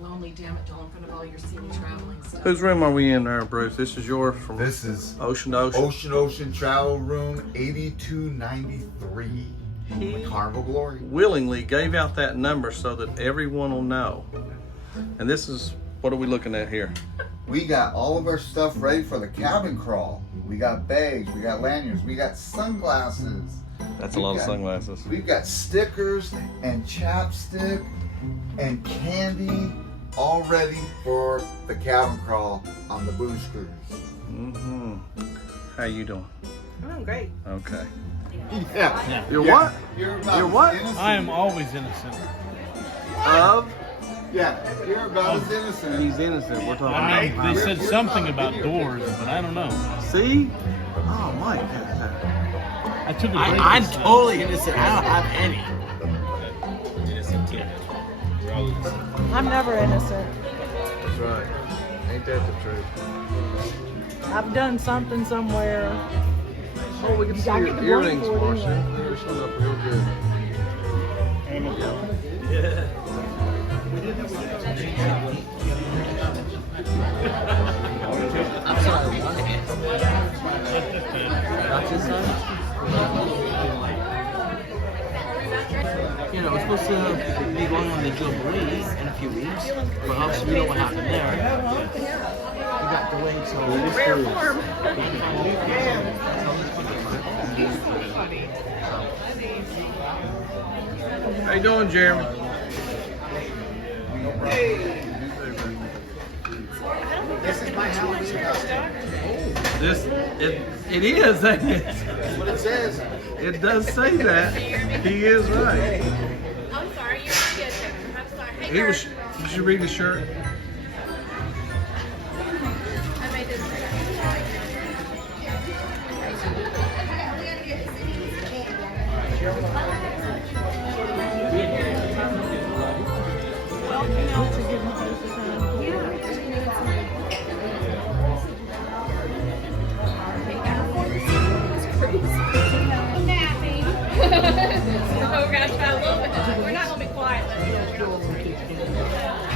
lonely, damn it, Joel, in front of all your seedy traveling stuff. Whose room are we in there, Bruce? This is yours from This is Ocean to Ocean. Ocean Travel Room 8293. He Carnival Glory. willingly gave out that number so that everyone will know. And this is, what are we looking at here? We got all of our stuff ready for the cabin crawl. We got bags, we got lanyards, we got sunglasses. That's a lot of sunglasses. We've got stickers and chapstick and candy all ready for the cabin crawl on the booze cruise. Mm-hmm. How you doing? I'm great. Okay. Yeah. You're what? You're what? I am always innocent. Of? Yeah, you're about as innocent. He's innocent. We're talking I mean, about. they said something about doors, but I don't know. See? Oh, Mike. I took a break. I'm totally innocent. I don't have any. I'm never innocent. That's right. Ain't that the truth? I've done something somewhere. Oh, we can see I your get the earrings, blame for it Marcia. You're showing up real good. I'm sorry, what? Not this son? You know, we're supposed to be going on the Jubilee in a few weeks, but obviously we know what happened there. We got delayed, so rare form. How you doing, Jeremy? This is my house. It is, ain't it? That's what it says. It does say that. He is right. I'm sorry, you're a kid. I'm sorry. Hey, He was. You should read the shirt. I made this. Oh gosh, about a little bit. We're not gonna be quiet.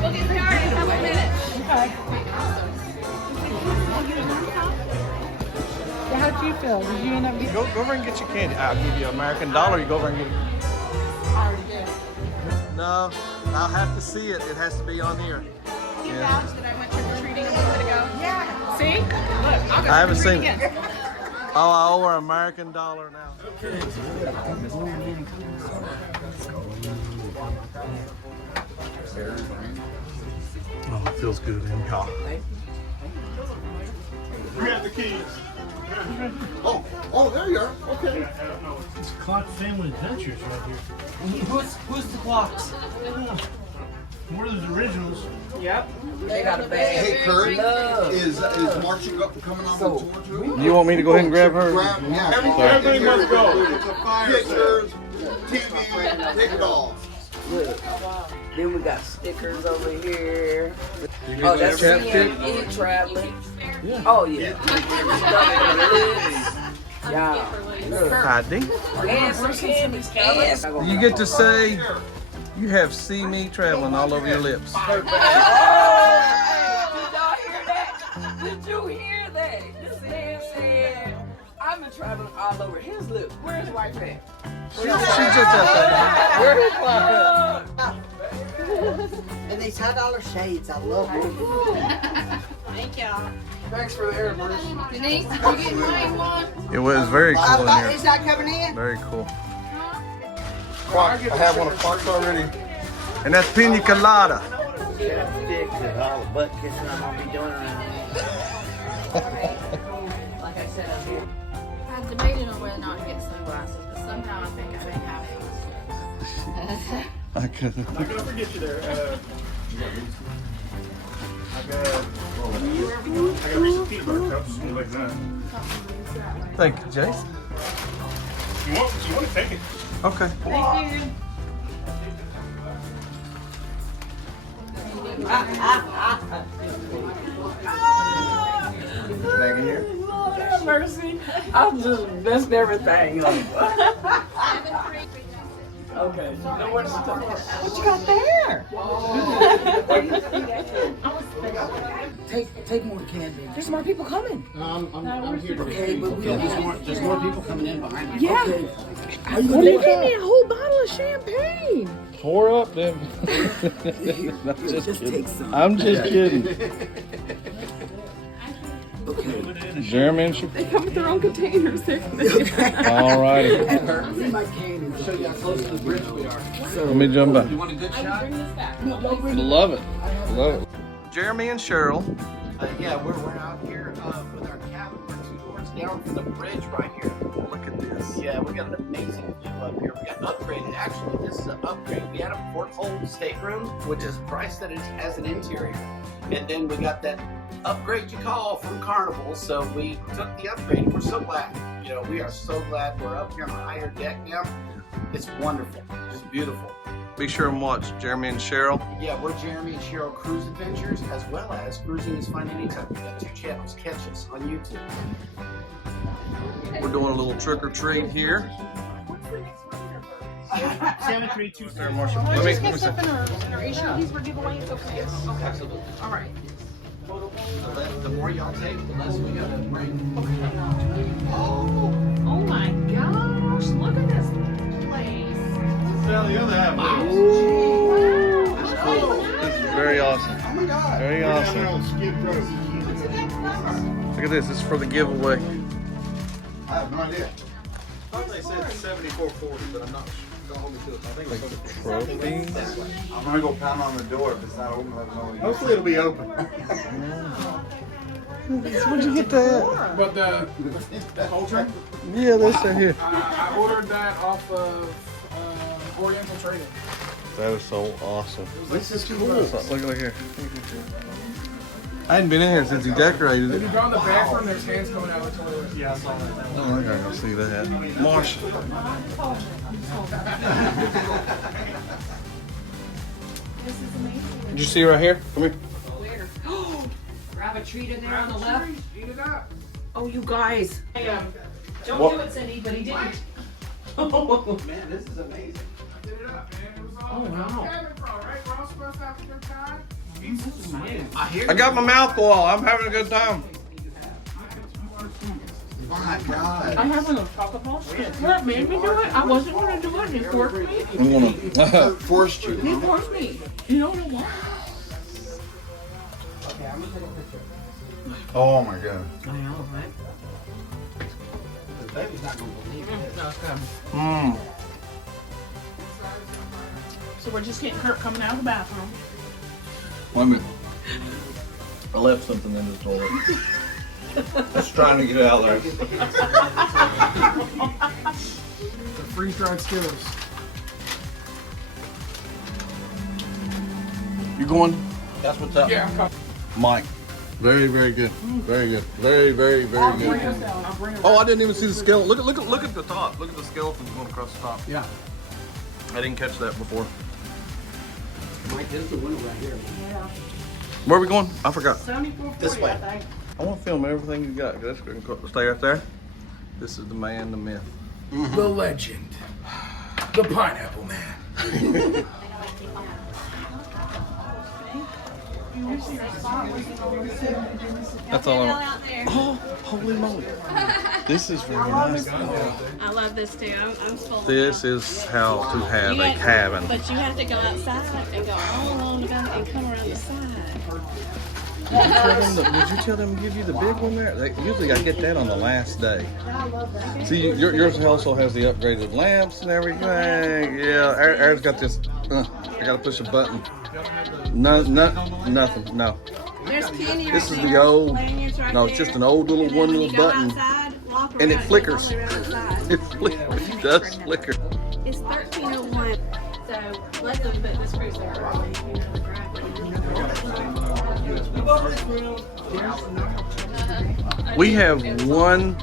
We'll get started in a couple minutes. How'd you feel? Did you end up getting... Go over and get your candy. I'll give you an American dollar. You go over and get it. No, I'll have to see it. It has to be on here. You vouched that I went trick-or-treating a little bit ago. Yeah. See? Look, I'll go I haven't seen trick-or-treat it. again. Oh, I owe her an American dollar now. Oh, it feels good in y'all. We have the keys. Oh, there you are. Okay. It's Clock Family Adventures right here. Who's the clocks? More of the originals. Yep. They got a bag. Hey, Kurt, is marching up coming on the tour too? You want me to go ahead and grab her? Everybody must go. Pictures, TV, take it all. Look. Then we got stickers over here. Oh, that's chapstick? traveling. Yeah. Oh yeah. Hiding. And some candies. And You get to say you have see me traveling all over your lips. Oh, hey, did y'all hear that? Did you hear that? This man said, I've been traveling all over his lips. Where's his wife at? She's just out Where's his wife at? And these $10 shades, I love them. Thank y'all. Thanks for the air, Bruce. Denise, did you get mine one? there. It was very cool in Is here. that coming in? Very cool. I have one of Clark's already. And that's pina colada. Stick to all the butt kissing I'm gonna be doing around here. Like I said, I'm here. I debated on whether or not to get sunglasses, but somehow I think I may have it. I couldn't. I'm not gonna forget you there. I got Reese's peanut butter cups. You like that? Thank you, Jason. You want to take it? Okay. Thank you. Bag in here. Lord have mercy. I just messed everything up. Okay. No more stuff. What you got there? Take more candy. There's more people coming. I'm here. Okay, but we There's more people coming in behind me. Yeah. Are you They gave me a whole bottle of champagne. Pour up then. I'm just kidding. I'm just kidding. Jeremy and They come with their own containers. all righty. my candy. Show you how close to the bridge we are. Let me jump back. You want a good shot? Love it. Love it. Jeremy and Cheryl. Yeah, we're out here with our cabin. We're 2 doors down from the bridge right here. Look at this. Yeah, we got an amazing view up here. We got upgraded. Actually, this is an upgrade. We had a porthole stateroom, which is priced as an interior. And then we got that upgrade you call from Carnival. So we took the upgrade and we're so glad. You know, we are so glad we're up here on a higher deck now. It's wonderful. Just beautiful. Be sure and watch Jeremy and Cheryl. Yeah, we're Jeremy and Cheryl Cruise Adventures, as well as Cruising is Fun Anytime. We've got 2 channels. Catch us on YouTube. We're doing a little trick or treat here. 732. There, Marshall. Let me see. Are you sure these were giveaways? Okay. Absolutely. All right. The more y'all take, the less we gotta bring. Oh my gosh! Look at this place. This is very awesome. Oh my God. Very awesome. Look at this. This is for the giveaway. I have no idea. They said 7440, but I'm not sure. Don't hold me to it. I think it's supposed to be Trophy. I'm gonna go pound on the door. If it's not open, I have no idea. Hopefully it'll be open. Where'd you get that? But the Coltrane, Yeah, that's right here. I ordered that off of Oriental Trading. That is so awesome. This is cool. Look here. I hadn't been in here since he decorated If it. you go in the bathroom, there's hands coming out of the toilet. Yeah, I saw that. Oh, I gotta go see that. Marsh. Did you see right here? Come here. Where? Grab a treat in there on the left. Eat it up. Oh, you guys. Don't What? do it, Cindy, but he didn't. Man, this is amazing. Eat it up, man. It was all wow. cabin crawl, right? We're all supposed to have a good time. I got my mouth full. I'm having a good time. My God. I have one of those chocolate balls. What made me do it? I wasn't going to do it. He forced me. I'm gonna. I forced you. He forced me. You know what I want? Oh my God. I know, right? The baby's not gonna believe it. Mmm. So we're just getting Kurt coming out of the bathroom. Let me. I left something in the toilet. Just trying to get out there. The freeze-dried Skittles. You going? That's what's up. Yeah, I'm Mike. Very, very good. Very good. Very, very, very good. I'll bring it. Oh, I didn't even see the skeleton. Look at the top. Look at the skeleton going across the top. Yeah. I didn't catch that before. Mike, there's the window right here. Where are we going? I forgot. 74.40, This way. I think. I want to film everything you got. That's going to stay right there. This is the man, the myth. The legend. The Pineapple Man. That's all I want. Oh, holy moly. This is very nice. I love this too. I'm full. This is how to have a cabin. But you have to go outside and go all along the back and come around the side. Did you tell them to give you the big one there? Usually I get that on the last day. See, yours also has the upgraded lamps and everything. Yeah, ours got this. I gotta push a button. Nothing. No. There's candy. This is the old. No, it's just an old little one little button, and it flickers. It flickers. It does flicker. It's 1301. So let's put this cruise there early. We have one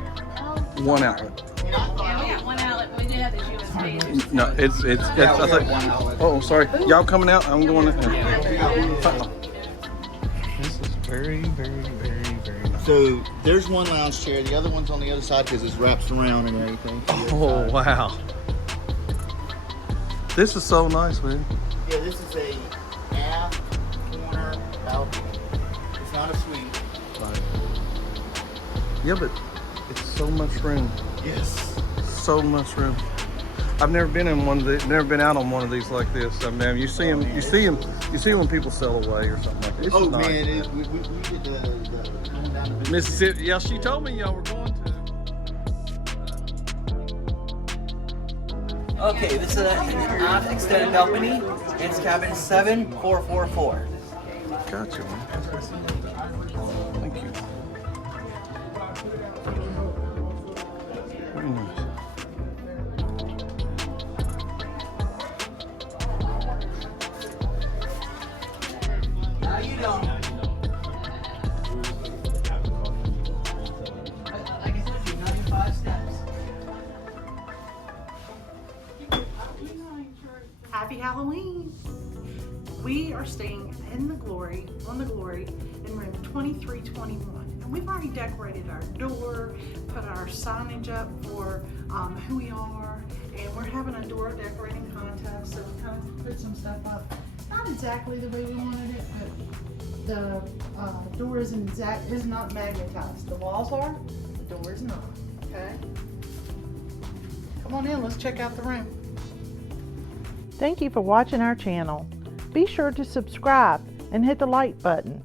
outlet. Yeah, we got one outlet, but we do have the USB. No, it's I think. Oh, sorry. Y'all coming out? I'm going in there. This is very, very, very, very nice. So there's one lounge chair. The other one's on the other side because it wraps around and everything. Oh, wow. This is so nice, man. Yeah, this is a aft corner balcony. It's not a suite. Right. Yeah, but it's so much room. Yes. So much room. I've never been in one of these. Never been out on one of these like this. I mean, you see them. You see them. You see when people sell away or something like this. Oh is nice, man, we did the going down to Mississippi. Yeah, she told me y'all were going to. Okay, this is an extended balcony. It's cabin 7444. Gotcha, man. Thank you. Very nice. How you doing? Like I told you, 95 steps. Happy Halloween! We are staying in the Glory, on the Glory, in room 2321. And we've already decorated our door, put our signage up for who we are, and we're having a door decorating contest, so we kind of put some stuff up. Not exactly the way we wanted it, but the door is not magnetized. The walls are, the door is not, okay? Come on in, let's check out the room. Thank you for watching our channel. Be sure to subscribe and hit the like button.